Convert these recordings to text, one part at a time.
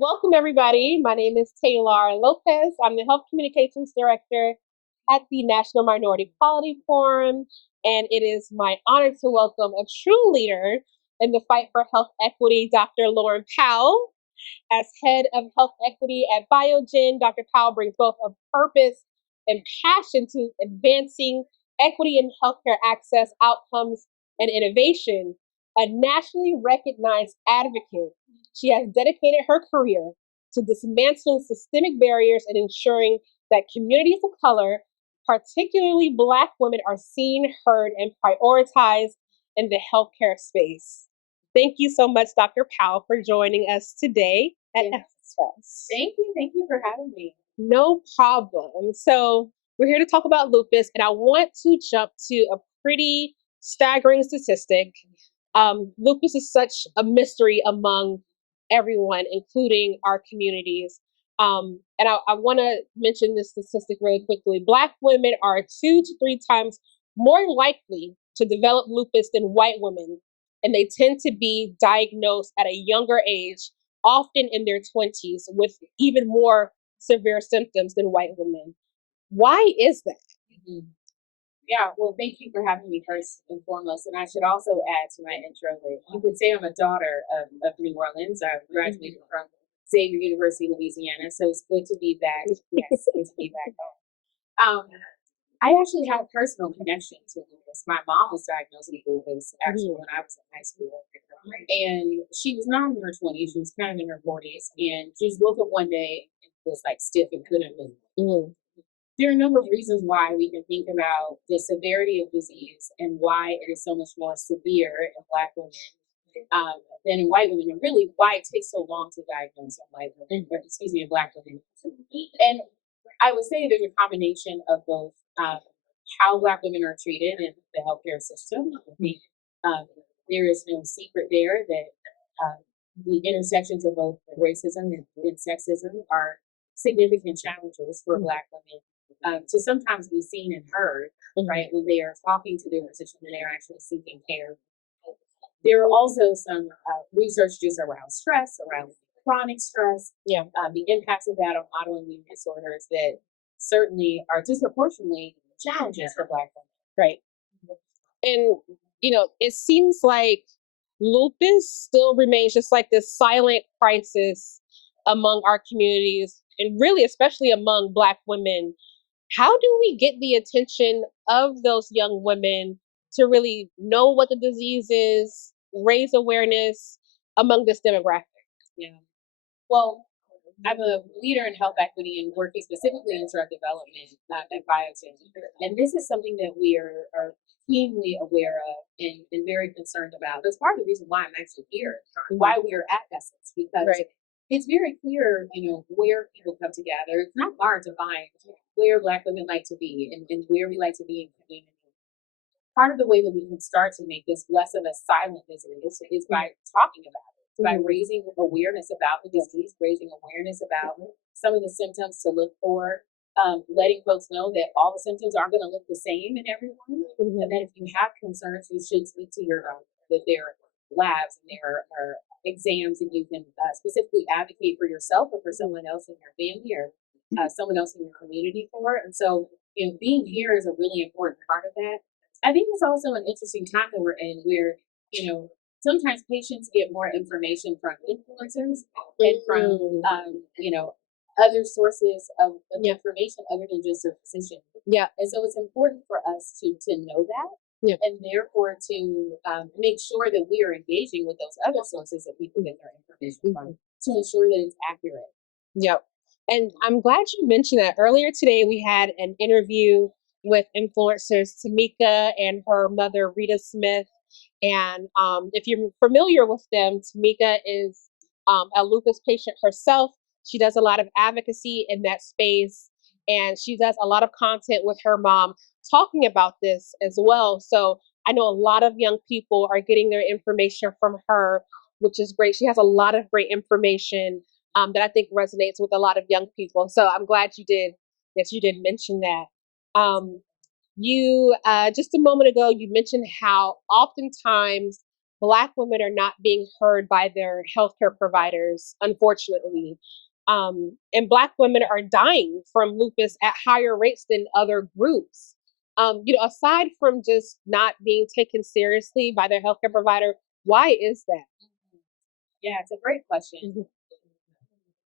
Welcome everybody. My name is Taylor Lopez. I'm the Health Communications Director at the National Minority Quality Forum, and it is my honor to welcome a true leader in the fight for health equity, Dr. Lauren Powell. As head of health equity at Biogen, Dr. Powell brings both a purpose and passion to advancing equity in healthcare access, outcomes, and innovation. A nationally recognized advocate, she has dedicated her career to dismantling systemic barriers and ensuring that communities of color, particularly Black women, are seen, heard, and prioritized in the healthcare space. Thank you so much, Dr. Powell, for joining us today at FYH. Thank you. Thank you for having me. No problem. So we're here to talk about lupus, and I want to jump to a pretty staggering statistic. Lupus is such a mystery among everyone, including our communities. And I want to mention this statistic really quickly. Black women are 2 to 3 times more likely to develop lupus than white women, and they tend to be diagnosed at a younger age, often in their 20s, with even more severe symptoms than white women. Why is that? Mm-hmm. Yeah, well, thank you for having me first and foremost. And I should also add to my intro that you could say I'm a daughter of New Orleans. I graduated from Xavier University, Louisiana, so it's good to be back. Yes, good to be back home. I actually have a personal connection to lupus. My mom was diagnosed with lupus actually when I was in high school. And she was not in her 20s, she was kind of in her 40s. And she just woke up one day and was like stiff and couldn't move. There are a number of reasons why we can think about the severity of disease and why it is so much more severe in Black women than in white women, and really why it takes so long to diagnose in white women, but in Black women. And I would say there's a combination of both how Black women are treated in the healthcare system. I think there is no secret there that the intersections of both racism and sexism are significant challenges for Black women to sometimes be seen and heard, right, when they are talking to their physician and they're actually seeking care. There are also some research just around stress, around chronic stress, the impacts of that on autoimmune disorders that certainly are disproportionately challenges for Black women. Right. And, it seems like lupus still remains just like this silent crisis among our communities, and really, especially among Black women. How do we get the attention of those young women to really know what the disease is, raise awareness among this demographic? Yeah. Well, I'm a leader in health equity and working specifically in drug development at Biogen. And this is something that we are keenly aware of and very concerned about. That's part of the reason why I'm actually here, why we are at Essence, because it's very clear, where people come together. It's not hard to find where Black women like to be and where we like to be in community. Part of the way that we can start to make this less of a silent disease is by talking about it, by raising awareness about the disease, raising awareness about some of the symptoms to look for, letting folks know that all the symptoms aren't going to look the same in everyone, and that if you have concerns, you should speak to your that there are labs and there are exams, and you can specifically advocate for yourself or for someone else in your family or someone else in your community for. And so, being here is a really important part of that. I think it's also an interesting time that we're in where, sometimes patients get more information from influencers and from, other sources of information other than just their physician. Yeah. And so it's important for us to know that. Yeah. And therefore to make sure that we are engaging with those other sources that we can get our information from to ensure that it's accurate. Yep. And I'm glad you mentioned that. Earlier today, we had an interview with influencers Tamika and her mother, Rita Smith. And if you're familiar with them, Tamika is a lupus patient herself. She does a lot of advocacy in that space, and she does a lot of content with her mom talking about this as well. So I know a lot of young people are getting their information from her, which is great. She has a lot of great information that I think resonates with a lot of young people. So I'm glad you did mention that. You just a moment ago, you mentioned how oftentimes Black women are not being heard by their healthcare providers, unfortunately. And Black women are dying from lupus at higher rates than other groups. Aside from just not being taken seriously by their healthcare provider, why is that? Yeah, it's a great question.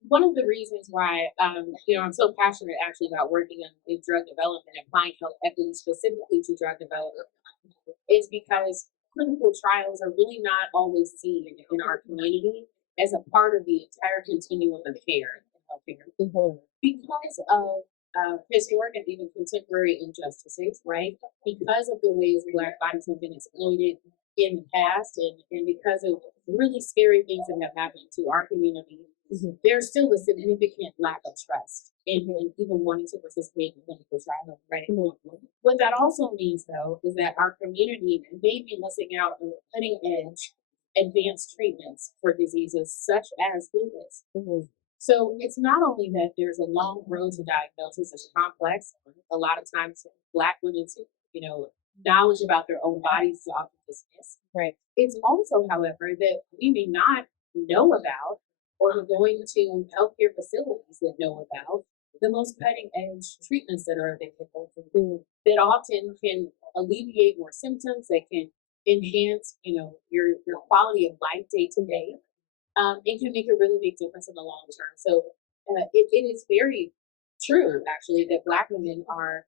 One of the reasons why I'm so passionate actually about working in drug development and applying health equity specifically to drug development is because clinical trials are really not always seen in our community as a part of the entire continuum of care in healthcare because of historic and even contemporary injustices, right? Because of the ways Black bodies have been exploited in the past, and because of really scary things that have happened to our community, there's still a significant lack of trust in even wanting to participate in clinical trials, right? What that also means, though, is that our community may be missing out on cutting edge advanced treatments for diseases such as lupus. So it's not only that there's a long road to diagnosis, it's complex. A lot of times, Black women's, knowledge about their own bodies is often dismissed. Right. It's also, however, that we may not know about or we're going to healthcare facilities that know about the most cutting edge treatments that are available that often can alleviate more symptoms, that can enhance, your quality of life day to day. It can make a really big difference in the long term. So it is very true, actually, that Black women are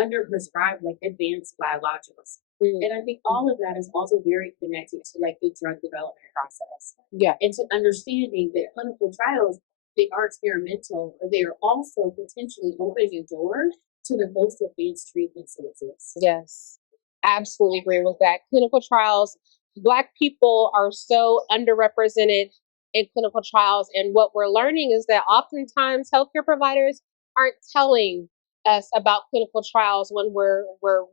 under-prescribed like advanced biologicals. And I think all of that is also very connected to like the drug development process. Yeah. And to understanding that clinical trials, they are experimental, but they are also potentially opening a door to the most advanced treatments that exist. Yes, absolutely agree with that. Clinical trials, Black people are so underrepresented in clinical trials. And what we're learning is that oftentimes healthcare providers aren't telling us about clinical trials when we're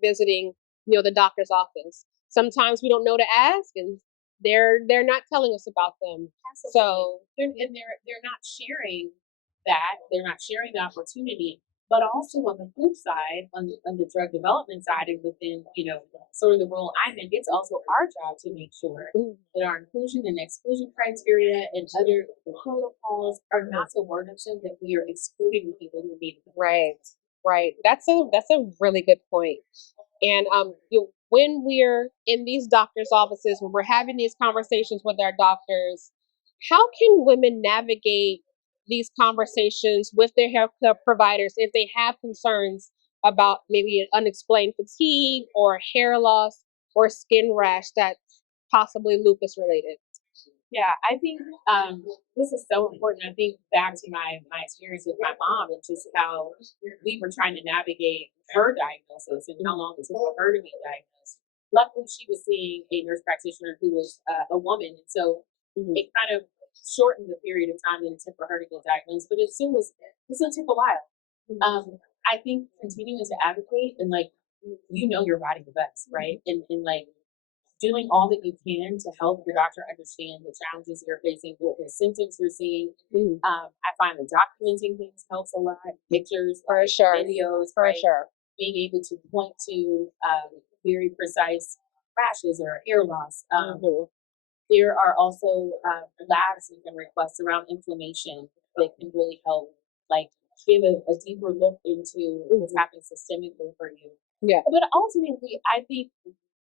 visiting, the doctor's office. Sometimes we don't know to ask, and they're not telling us about them. Absolutely. So they're not sharing that. They're not sharing the opportunity. But also on the flip side, on the drug development side, and within sort of the role I'm in, it's also our job to make sure that our inclusion and exclusion criteria and other protocols are not so burdensome that we are excluding people who need it. Right. That's a really good point. And when we're in these doctors' offices, when we're having these conversations with our doctors, how can women navigate these conversations with their healthcare providers if they have concerns about maybe an unexplained fatigue or hair loss or skin rash that's possibly lupus related? Yeah, I think this is so important. I think back to my experience with my mom and just how we were trying to navigate her diagnosis and how long it took for her to be diagnosed. Luckily, she was seeing a nurse practitioner who was a woman, and so it kind of shortened the period of time that it took for her to get diagnosed. But it still took a while. I think continuing to advocate and like your body the best, right? And like doing all that you can to help your doctor understand the challenges you're facing, what the symptoms you're seeing. I find that documenting things helps a lot. Pictures, For sure. videos, For right? sure. Being able to point to very precise rashes or hair loss. There are also labs you can request around inflammation that can really help, like give a deeper look into what's happening systemically for you. Yeah. But ultimately, I think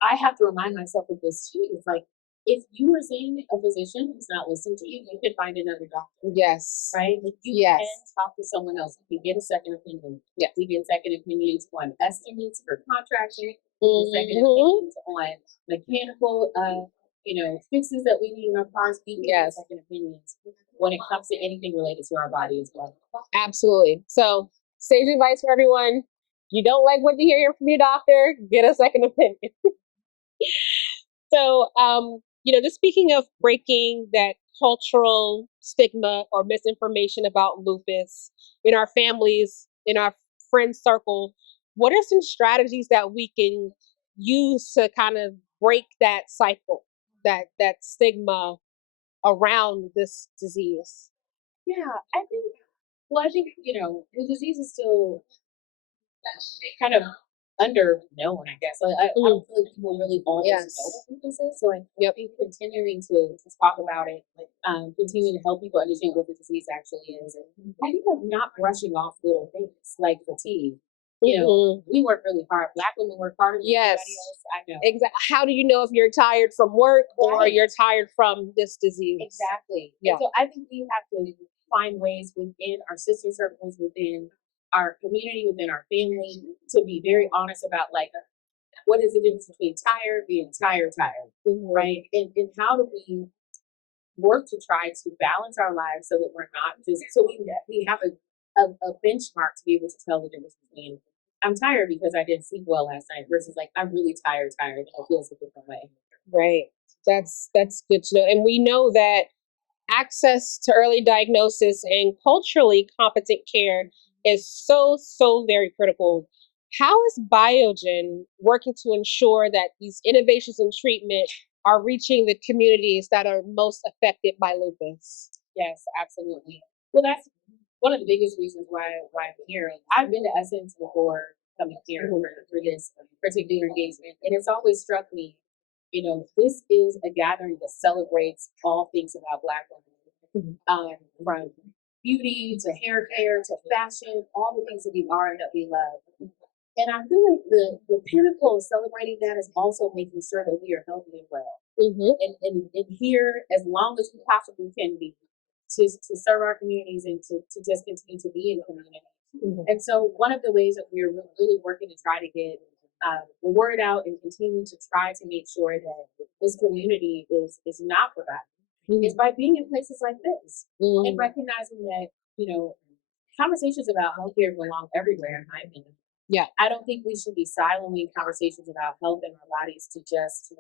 I have to remind myself of this too. It's like if you are seeing a physician who's not listening to you, you can find another doctor. Yes. Right? Like you can talk to someone else. You can get a second opinion. Yeah. You get second opinions on estimates for contracting. Second opinions on mechanical fixes that we need in our cars. We can get second opinions when it comes to anything related to our body as well. Absolutely. So sage advice for everyone. You don't like what you hear from your doctor, get a second opinion. So, just speaking of breaking that cultural stigma or misinformation about lupus in our families, in our friend circle, what are some strategies that we can use to kind of break that cycle, that stigma around this disease? Yeah, I think, the disease is still kind of underknown, I guess. I don't feel like people really always know what lupus is. So I think continuing to talk about it, continuing to help people understand what the disease actually is. And I think like not brushing off little things like fatigue. You know, we work really hard. Black women work harder than anybody else. I know. Exactly. How do you know if you're tired from work or you're tired from this disease? Exactly. Yeah. And so I think we have to find ways within our sister circles, within our community, within our family, to be very honest about like what is the difference between tired being tired, right? And how do we work to try to balance our lives so that we're not just so we have a benchmark to be able to tell the difference between I'm tired because I didn't sleep well last night versus like I'm really tired, and I feel a different way. Right. That's good to know. And we know that access to early diagnosis and culturally competent care is so very critical. How is Biogen working to ensure that these innovations in treatment are reaching the communities that are most affected by lupus? Yes, absolutely. Well, that's one of the biggest reasons why I'm here. I've been to Essence before coming here for this particular engagement, and it's always struck me, you know, this is a gathering that celebrates all things about Black women, from beauty to hair care to fashion, all the things that we are and that we love. And I feel like the pinnacle of celebrating that is also making sure that we are healthy and well. And here as long as we possibly can be to serve our communities and to just continue to be in community. And so one of the ways that we're really working to try to get the word out and continue to try to make sure that this community is not forgotten is by being in places like this and recognizing that, you know, conversations about healthcare belong everywhere, in my opinion. Yeah. I don't think we should be siloing conversations about health in our bodies to just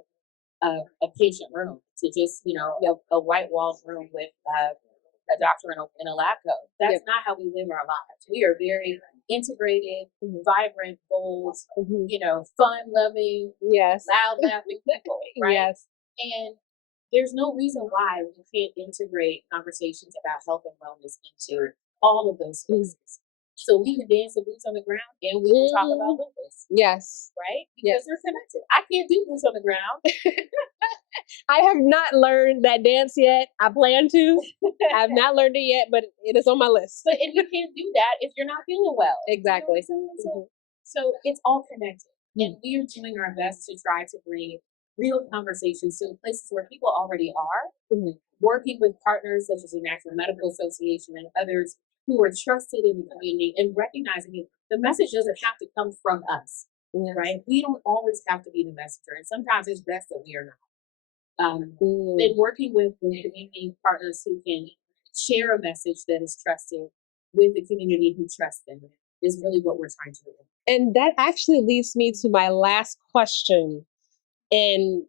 a patient room, to just, you know, a white walled room with a doctor in a lab coat. That's not how we live our lives. We are very integrated, vibrant, bold, you know, fun loving, loud laughing people, right? And there's no reason why we can't integrate conversations about health and wellness into all of those spaces. So we can dance the boots on the ground and we can talk about lupus. Yes. Right? Because they're connected. I can't do boots on the ground. I have not learned that dance yet. I plan to. I have not learned it yet, but it is on my list. And you can't do that if you're not feeling well. Exactly. You know so it's all connected. And we are doing our best to try to bring real conversations to places where people already are, working with partners such as the National Medical Association and others who are trusted in the community and recognizing it. The message doesn't have to come from us, right? We don't always have to be the messenger. And sometimes it's best that we are not. And working with the community partners who can share a message that is trusted with the community who trusts them is really what we're trying to do. And that actually leads me to my last question. And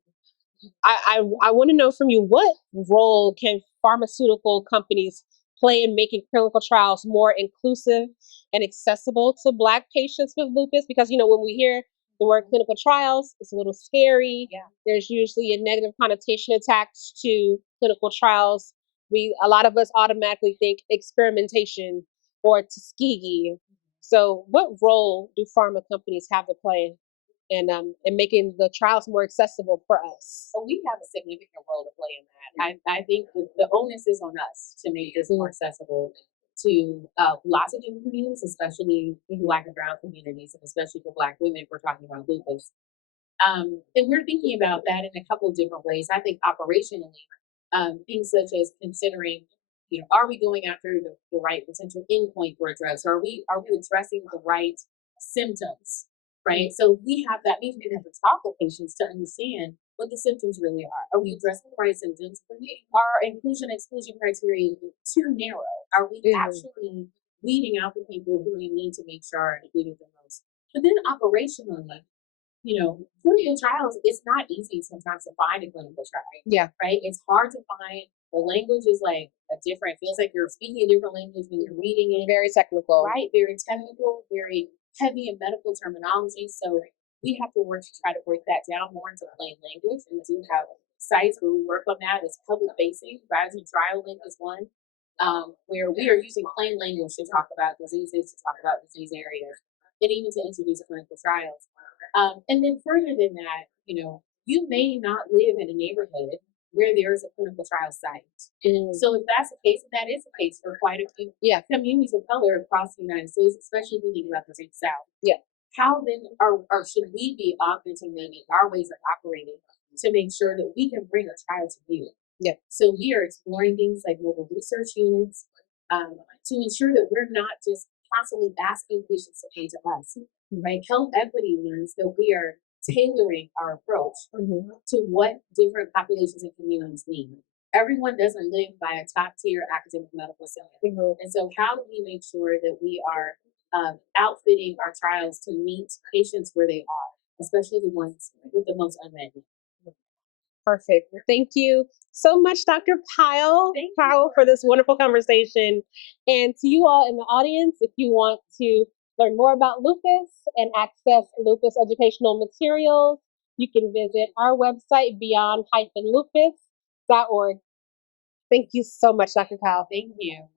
I want to know from you, what role can pharmaceutical companies play in making clinical trials more inclusive and accessible to Black patients with lupus? Because, you know, when we hear the word clinical trials, it's a little scary. There's usually a negative connotation attached to clinical trials. A lot of us automatically think experimentation or Tuskegee. So what role do pharma companies have to play in making the trials more accessible for us? So we have a significant role to play in that. I think the onus is on us to make this more accessible to lots of different communities, especially Black and brown communities, and especially for Black women if we're talking about lupus. And we're thinking about that in a couple of different ways. I think operationally, things such as considering, you know, are we going after the right potential endpoint for a drug? So are we addressing the right symptoms? Right. So we have that means we have to talk with patients to understand what the symptoms really are. Are we addressing the right symptoms? Are inclusion exclusion criteria too narrow? Are we actually weeding out the people who we need to make sure are included the most? But then operationally, you know, clinical trials, it's not easy sometimes to find a clinical trial. Right. It's hard to find. The language is like feels like you're speaking a different language when you're reading it. Very technical. Right. Very technical, very heavy in medical terminology. So we have to work to try to break that down more into plain language. We do have sites where we work on that. It's public facing. Biogen Trial Link is one, where we are using plain language to talk about diseases, to talk about disease areas, and even to introduce clinical trials. And then further than that, you may not live in a neighborhood where there is a clinical trial site. So if that's the case, and that is the case for quite a few communities of color across the United States, especially if we think about the Deep South. How then or should we be augmenting maybe our ways of operating to make sure that we can bring a trial to you? So we are exploring things like mobile research units to ensure that we're not just constantly asking patients to pay to us. Right? Health equity means that we are tailoring our approach to what different populations and communities need. Everyone doesn't live by a top tier academic medical center. And so how do we make sure that we are outfitting our trials to meet patients where they are, especially the ones with the most unmet needs? Perfect. Thank you so much, Dr. Powell, for this wonderful conversation. And to you all in the audience, if you want to learn more about lupus and access lupus educational materials, you can visit our website, beyond-lupus.org. Thank you so much, Dr. Powell. Thank you.